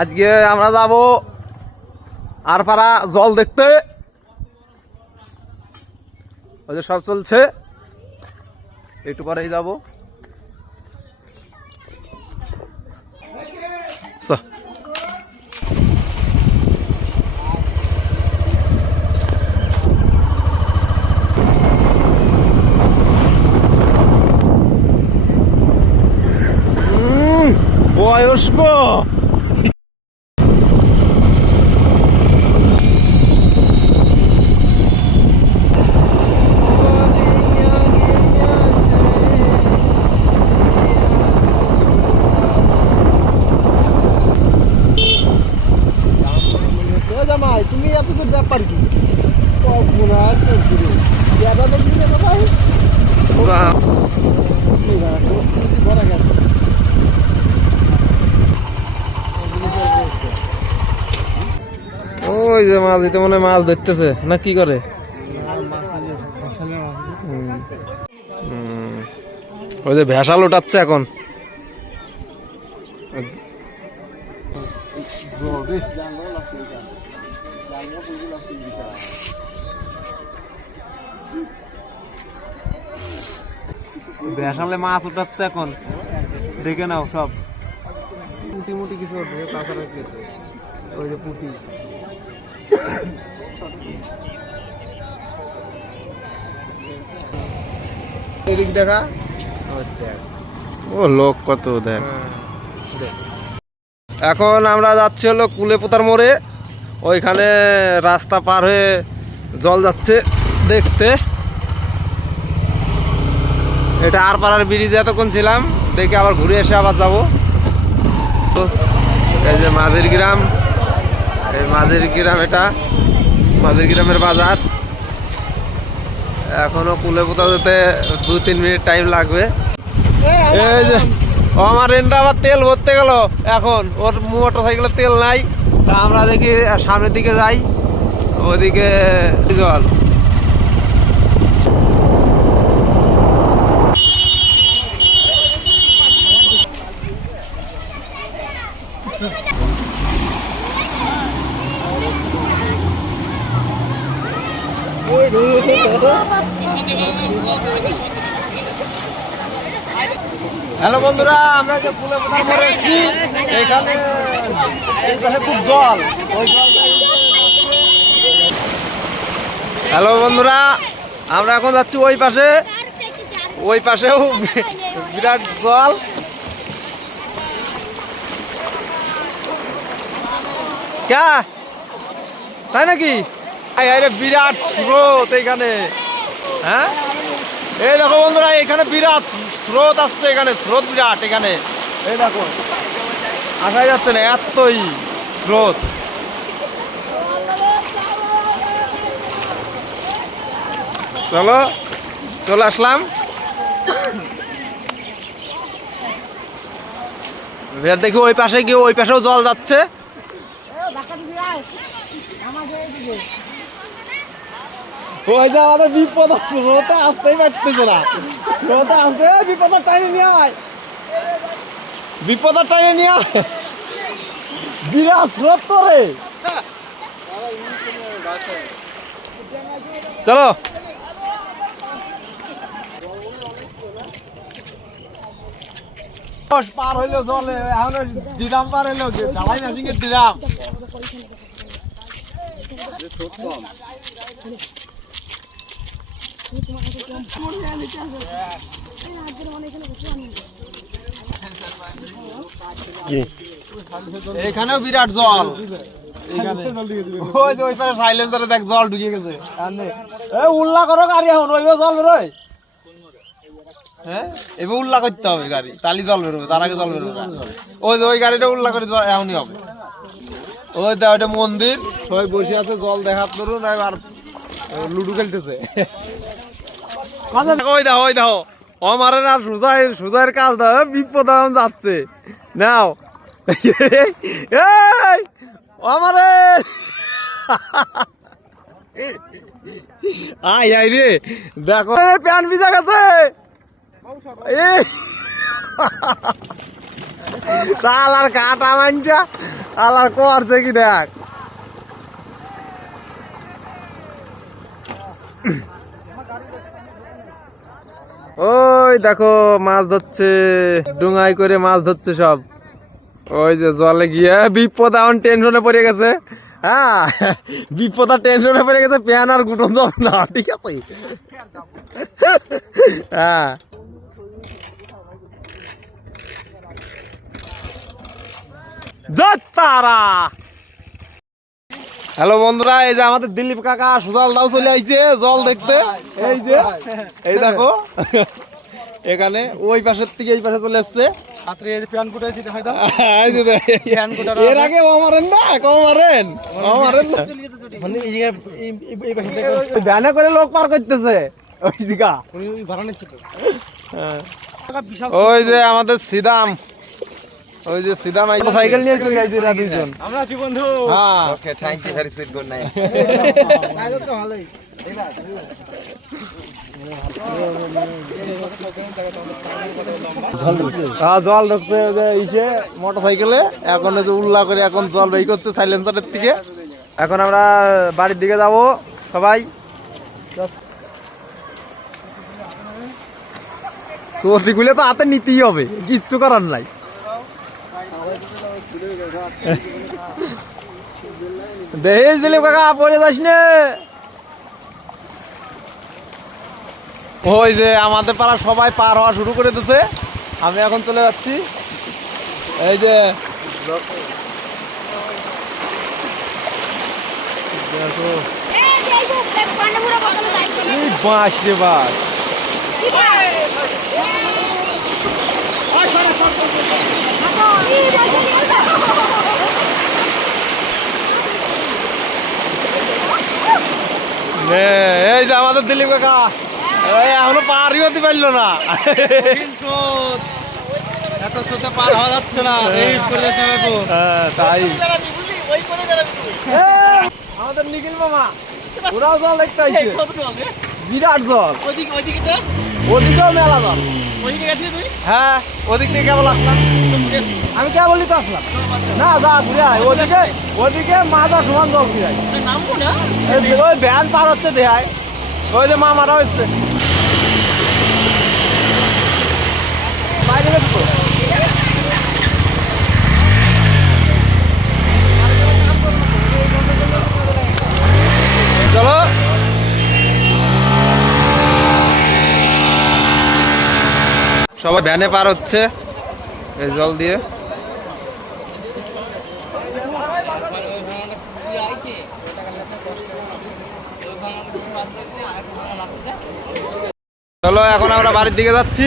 আজকে আমরা যাব আরপাড়া জল দেখতে। ওই যে সব চলছে, একটু পরেই যাব। বয়স্ক জামাই, তুমি এত ব্যাপার কি ওই যে মাছ দিতে মনে মাছ ধরতেছে না কি করে? ওই যে ভেসাল ওঠাচ্ছে এখন। ভেসালে মাছ উঠাচ্ছে এখন, দেখে নাও সব পুঁটি মুটি কিছু উঠবে, কাঁকড়া কিছু, ওই যে পুঁটি। এদিক দেখা, ও লোক কত দেখ। এখন আমরা যাচ্ছি হলো কুলেপোতার মোড়ে, ওইখানে রাস্তা পার হয়ে জল যাচ্ছে দেখতে। এটা আরপাড়ার ব্রিজে এতক্ষণ ছিলাম, দেখে আবার ঘুরে এসে আবার যাব। তো এই যে মাঝের গ্রাম, এই মাঝের গ্রাম, এটা মাঝের গ্রামের বাজার। এখনো কুলেপোতা যেতে 2-3 মিনিট টাইম লাগবে। এই যে আমার রেন্ডা আবার তেল ভরতে গেল, এখন ওর মোটর সাইকেলে তেল নাই। তা আমরা দেখি সামনের দিকে যাই, ওদিকে জল। হ্যালো বন্ধুরা, আমরা যে কুলেপোতা মোড়ে এসেছি, এখানে খুব জল। হ্যালো বন্ধুরা, আমরা এখন যাচ্ছি ওই পাশে, ওই পাশেও বিরাট জল। কে তাই নাকি? বিরাট স্রোত এইখানে। হ্যাঁ, এই দেখো বন্ধুরা, এখানে বিরাট স্রোত আসছে, এখানে স্রোত বিরাট। এখানে এই দেখো, আসাই যাচ্ছে না, এতই স্রোত। চলো চলে আসলাম। দেখি ওই পাশে গিয়ে, ওই পাশেও জল যাচ্ছে। ওই যে আমাদের বিপদ আছে, স্রোতে আসতেই পারতেছে না। স্রোতে আসতে বিপদের টাইনে নিয়ে আয়, বিপদের টাইনে নিয়ে আয়, বিরাট স্রোত করে। চলো পার হইলো জলে, এখন ডিরাম পার হইলো, ঢালাই মেশিং এর ডিরাম। এখানেও বিরাট জল। ওই পাশে সাইলেন্সারে দেখ জল ঢুকে গেছে। উল্লা করো গাড়ি, এখন ওইভাবে জল বেরোয়। হ্যাঁ, এবার উল্লা করতে হবে গাড়ি, তালি জল বেরোবে, তার আগে জল বেরোবে। ওই যে ওই গাড়িটা উল্লা করে এমনই হবে। ওই দেখ, ওইটা মন্দির, সবাই বসে আছে, জল দেখার ধরুন, আর লুডু খেলতেছে। ওই দেখো, ওই দেখো, আমার না সুজাইয়ের কাজ দাও, বিপদ যাচ্ছে। নাও আমারে আই আই রে, দেখো প্যান্ট ভিজা গেছে। আলার কাটা মাইনটা আলার করছে কি দেখ। ওই দেখো মাছ ধরছে, ডুঙাই করে মাছ ধরছে সব। ওই যে জলে গিয়ে বিপদ এখন টেনশনে পড়ে গেছে। হ্যাঁ বিপদ আর টেনশনে পড়ে গেছে, প্যান আর গুটন যাবে না, ঠিক আছে। হ্যাঁ তারা। হ্যালো বন্ধুরা, এই যে আমাদের দিলীপ কাকা সুজাল দাও চলে আইছে জল দেখতে। এই যে এই দেখো এখানে ওই পাশের থেকে এই পাশে চলে এসছে। এর আগে ও মারেন না, কম মারেন ব্যানে করে লোক পার করতেছে। ওই যে আমাদের সিদাম, ওই যে সিদাম সাইকেল নিয়ে চলে যাইছে না দুইজন। আমরা আছি বন্ধু। হ্যাঁ okay, thank you, very sweet, good night. হ্যাঁ জল ঢুকছে ইসে মোটরসাইকেলে, এখন যে উল্লাহ করে এখন জল বের করছে সাইলেন্সারের থেকে। এখন আমরা বাড়ির দিকে যাব সবাই। চোরটিগুলো তো হাতে নিতেই হবে, কিচ্ছু করার নাই। দেখিস দিলীপ কাকা পড়ে যাস নে। ওই যে আমাদের পাড়া সবাই পার হওয়া শুরু করে দিচ্ছে, আমি এখন চলে যাচ্ছি। এই যে বাস রে বাস, এই যে আমাদের দিলীপ কাকা এখনো পারই হতে পারলো না। এত স্রোতে পার হওয়া যাচ্ছে না, তাই আমাদের নিখিল মামা ওরাও জল দেখতে আইছে, বিরাট জল। ওদিকেও মেলা জল। হ্যাঁ ওদিক থেকে কেবল আসলাম, আমি কেবলই তো আসলাম না, যা ঘুরে আয়। ওদিকে ওদিকে মাথা সমান জল ঘুরে আয়। ওই ভ্যান পার হচ্ছে দেখায়, ওই যে মামারা হচ্ছে বাইরে বেরোতো। চলো সবাই ভ্যানে পার হচ্ছে এই জল দিয়ে। চলো এখন আমরা বাড়ির দিকে যাচ্ছি।